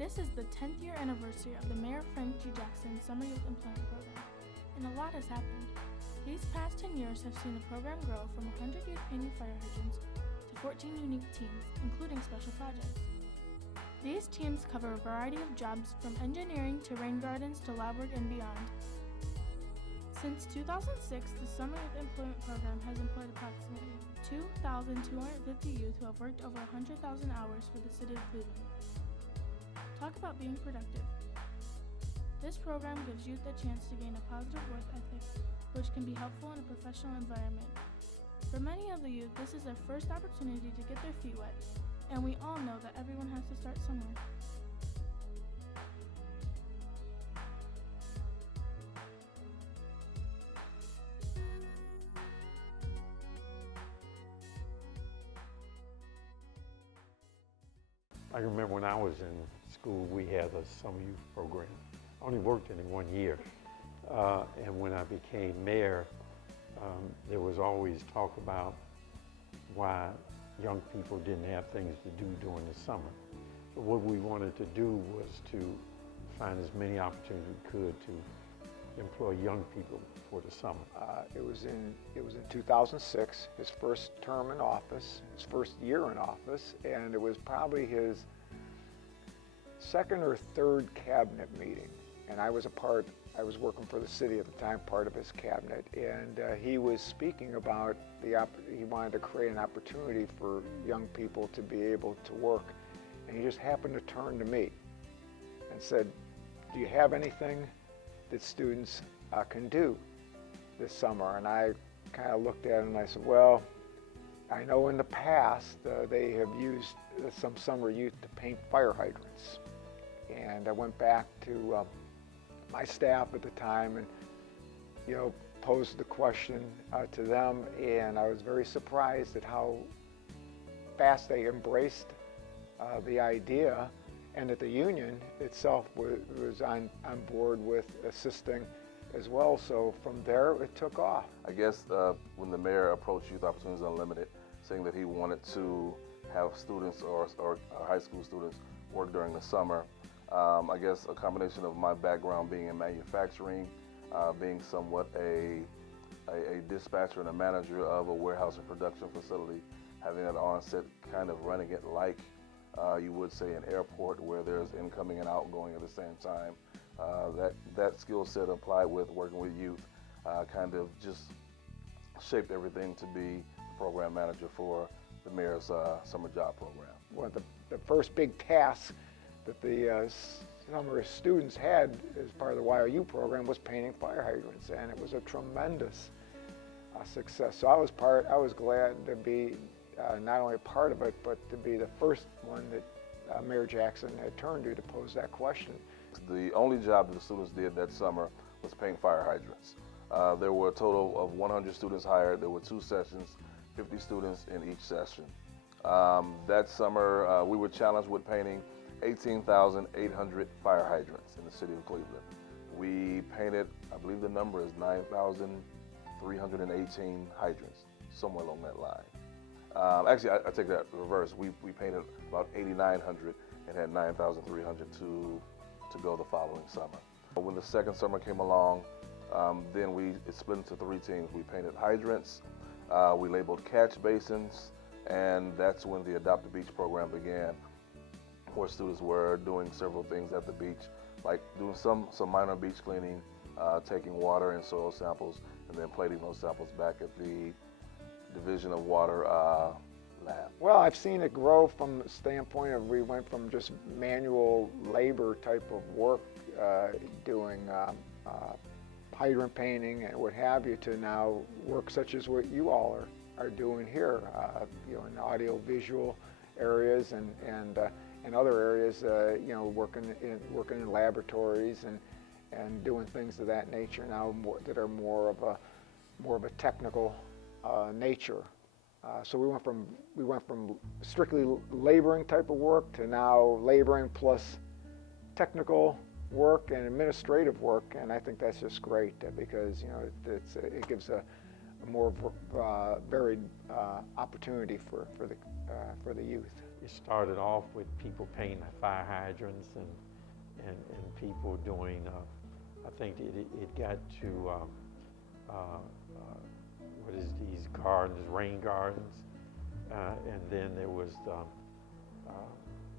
This is the 10th year anniversary of the Mayor Frank G. Jackson Summer Youth Employment Program, and a lot has happened. These past 10 years have seen the program grow from 100 youth painting fire hydrants to 14 unique teams, including special projects. These teams cover a variety of jobs from engineering to rain gardens to lab work and beyond. Since 2006, the Summer Youth Employment Program has employed approximately 2,250 youth who have worked over 100,000 hours for the city of Cleveland. Talk about being productive. This program gives youth a chance to gain a positive work ethic, which can be helpful in a professional environment. For many of the youth, this is their first opportunity to get their feet wet, and we all know that everyone has to start somewhere. I remember when I was in school, we had a summer youth program. I only worked in it 1 year. And when I became mayor, there was always talk about why young people didn't have things to do during the summer. So what we wanted to do was to find as many opportunities we could to employ young people for the summer. It was in 2006, his first term in office, his first year in office, and it was probably his second or third cabinet meeting. And I was working for the city at the time, part of his cabinet, and he was speaking about he wanted to create an opportunity for young people to be able to work. And he just happened to turn to me and said, "Do you have anything that students can do this summer?" And I kind of looked at him and I said, "Well, I know in the past they have used some summer youth to paint fire hydrants." And I went back to my staff at the time and, posed the question to them, and I was very surprised at how fast they embraced the idea, and that the union itself was on board with assisting as well. So from there, it took off. I guess when the mayor approached Youth Opportunities Unlimited, saying that he wanted to have students or high school students work during the summer, I guess a combination of my background being in manufacturing, being somewhat a dispatcher and a manager of a warehouse and production facility, having that onset kind of running it like you would say an airport where there's incoming and outgoing at the same time. That skill set applied with working with youth kind of just shaped everything to be the program manager for the mayor's summer job program. One of the first big tasks that the summer students had as part of the YOU program was painting fire hydrants, and it was a tremendous success. So I was glad to be not only a part of it, but to be the first one that Mayor Jackson had turned to pose that question. The only job that the students did that summer was paint fire hydrants. There were a total of 100 students hired. There were 2 sessions, 50 students in each session. That summer, we were challenged with painting 18,800 fire hydrants in the city of Cleveland. We painted, I believe the number is 9,318 hydrants, somewhere along that line. Actually, I take that reverse. We painted about 8,900 and had 9,300 to go the following summer. But when the second summer came along, then it split into 3 teams. We painted hydrants, we labeled catch basins, and that's when the Adopt a Beach program began, where students were doing several things at the beach, like doing some minor beach cleaning, taking water and soil samples, and then plating those samples back at the Division of Water lab. Well, I've seen it grow from the standpoint of we went from just manual labor type of work, doing hydrant painting and what have you, to now work such as what you all are doing here, in audio visual areas and other areas, working in laboratories and doing things of that nature now that are more of a technical nature. So we went from strictly laboring type of work to now laboring plus technical work and administrative work, and I think that's just great because it gives a more varied opportunity for the youth. it started off with people painting fire hydrants and people doing, I think it got to, what is these gardens, rain gardens, and then there was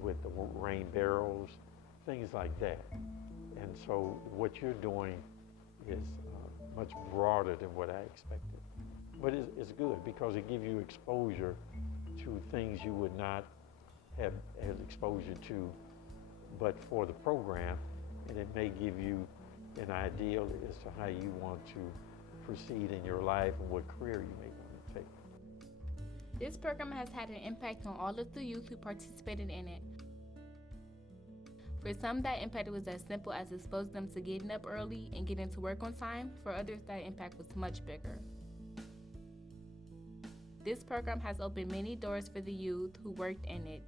with the rain barrels, things like that. And so what you're doing is much broader than what I expected. But it's good because it gives you exposure to things you would not have exposure to but for the program, and it may give you an idea as to how you want to proceed in your life and what career you may want to take. This program has had an impact on all of the youth who participated in it. For some, that impact was as simple as exposing them to getting up early and getting to work on time. For others, that impact was much bigger. This program has opened many doors for the youth who worked in it,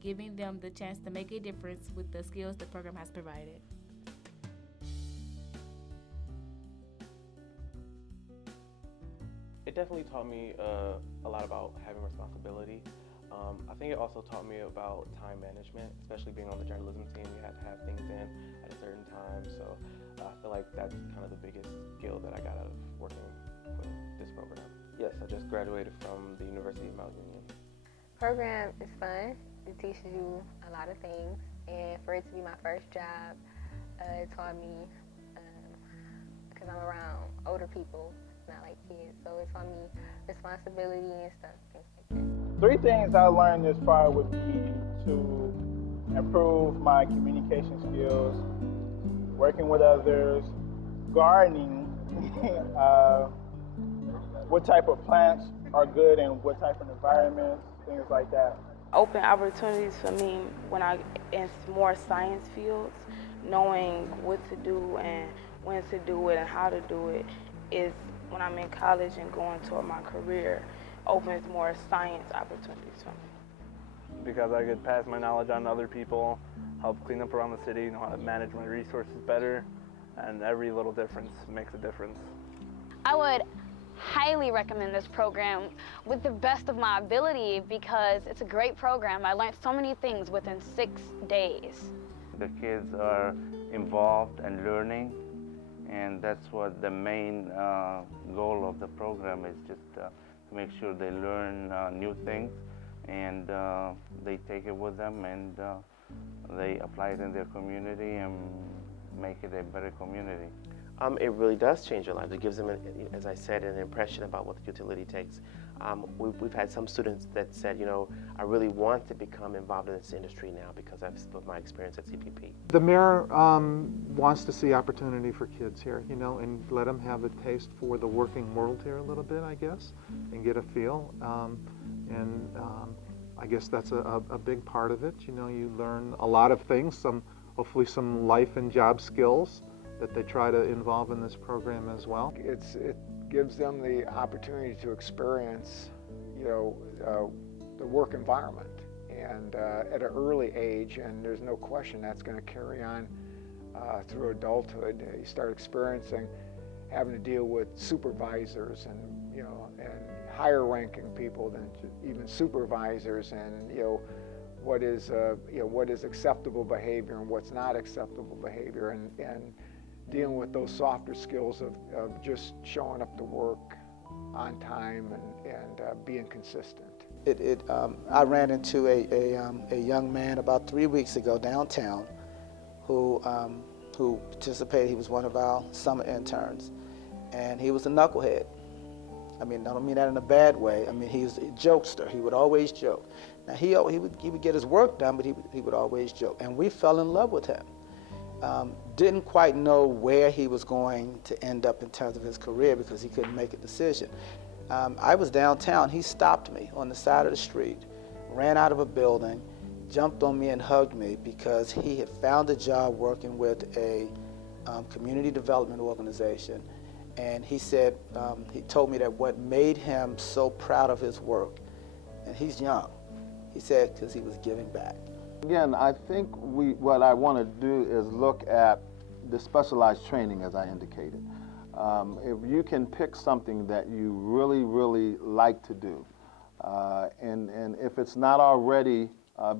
giving them the chance to make a difference with the skills the program has provided. It definitely taught me a lot about having responsibility. I think it also taught me about time management, especially being on the journalism team. We had to have things in at a certain time, so I feel like that's kind of the biggest skill that I got out of working for this program. Yes, I just graduated from the University of Mount Union. Program is fun. It teaches you a lot of things, and for it to be my first job, it taught me, because I'm around older people, not like kids, so it taught me responsibility and stuff, things like that. 3 things I learned this far would be to improve my communication skills, working with others, gardening, what type of plants are good in what type of environments, things like that. Open opportunities for me when I in more science fields, knowing what to do and when to do it and how to do it is when I'm in college and going toward my career, opens more science opportunities for me. Because I could pass my knowledge on to other people, help clean up around the city, know how to manage my resources better, and every little difference makes a difference. I would highly recommend this program with the best of my ability because it's a great program. I learned so many things within 6 days. The kids are involved and learning, and that's what the main goal of the program is, just to make sure they learn new things and they take it with them and they apply it in their community and make it a better community. It really does change your life. It gives them, as I said, an impression about what the utility takes. We've had some students that said, you know, I really want to become involved in this industry now because of my experience at CPP. The mayor wants to see opportunity for kids here, you know, and let them have a taste for the working world here a little bit, I guess, and get a feel. I guess that's a big part of it. You know, you learn a lot of things, hopefully some life and job skills that they try to involve in this program as well. It gives them the opportunity to experience, you know, the work environment, and at an early age, and there's no question that's going to carry on through adulthood. You start experiencing having to deal with supervisors and, you know, and higher ranking people than even supervisors, and, you know, what is acceptable behavior and what's not acceptable behavior, and dealing with those softer skills of just showing up to work on time and being consistent. I ran into a young man about 3 weeks ago downtown who participated. He was one of our summer interns, and he was a knucklehead. I mean, I don't mean that in a bad way. I mean, he was a jokester. He would always joke. Now, he would get his work done, but he would always joke, and we fell in love with him. Didn't quite know where he was going to end up in terms of his career because he couldn't make a decision. I was downtown. He stopped me on the side of the street, ran out of a building, jumped on me and hugged me because he had found a job working with a community development organization. And he said, he told me that what made him so proud of his work, and he's young, he said because he was giving back. Again, I think what I want to do is look at the specialized training, as I indicated. If you can pick something that you really, really like to do, And if it's not already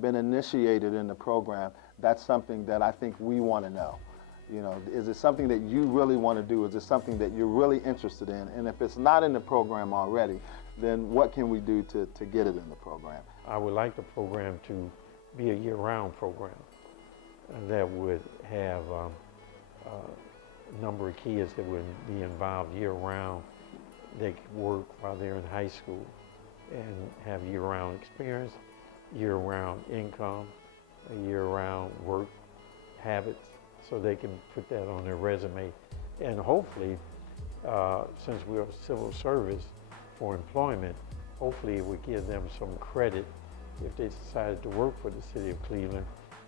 been initiated in the program, that's something that I think we want to know. You know, is it something that you really want to do? Is it something that you're really interested in? And if it's not in the program already, then what can we do to get it in the program? I would like the program to be a year-round program that would have a number of kids that would be involved year-round. They could work while they're in high school and have year-round experience, year-round income, year-round work habits, so they can put that on their resume. And hopefully, since we're a civil service for employment, hopefully it would give them some credit if they decided to work for the city of Cleveland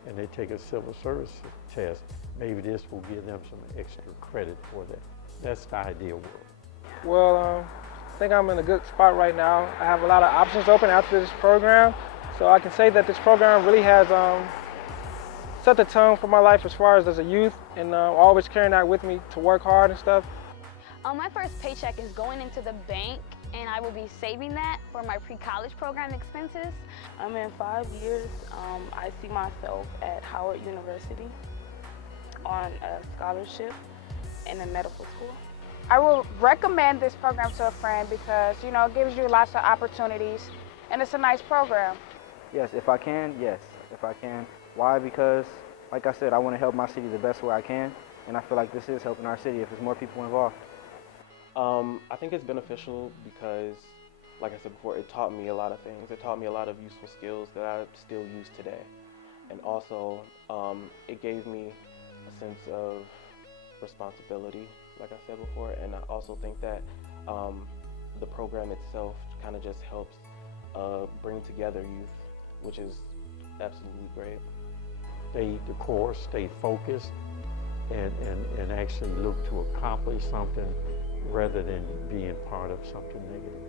and they take a civil service test. Maybe this will give them some extra credit for that. That's the ideal world. Well, I think I'm in a good spot right now. I have a lot of options open after this program, so I can say that this program really has set the tone for my life as far as a youth, and always carrying that with me to work hard and stuff. My first paycheck is going into the bank, and I will be saving that for my pre-college program expenses. In 5 years, I see myself at Howard University on a scholarship in a medical school. I will recommend this program to a friend because, you know, it gives you lots of opportunities and it's a nice program. Yes, if I can, yes, if I can. Why? Because, like I said, I want to help my city the best way I can, and I feel like this is helping our city if there's more people involved. I think it's beneficial because, like I said before, it taught me a lot of things. It taught me a lot of useful skills that I still use today. And also, it gave me a sense of responsibility, like I said before, and I also think that the program itself kind of just helps bring together youth, which is absolutely great. Stay the course, stay focused, and actually look to accomplish something rather than being part of something negative.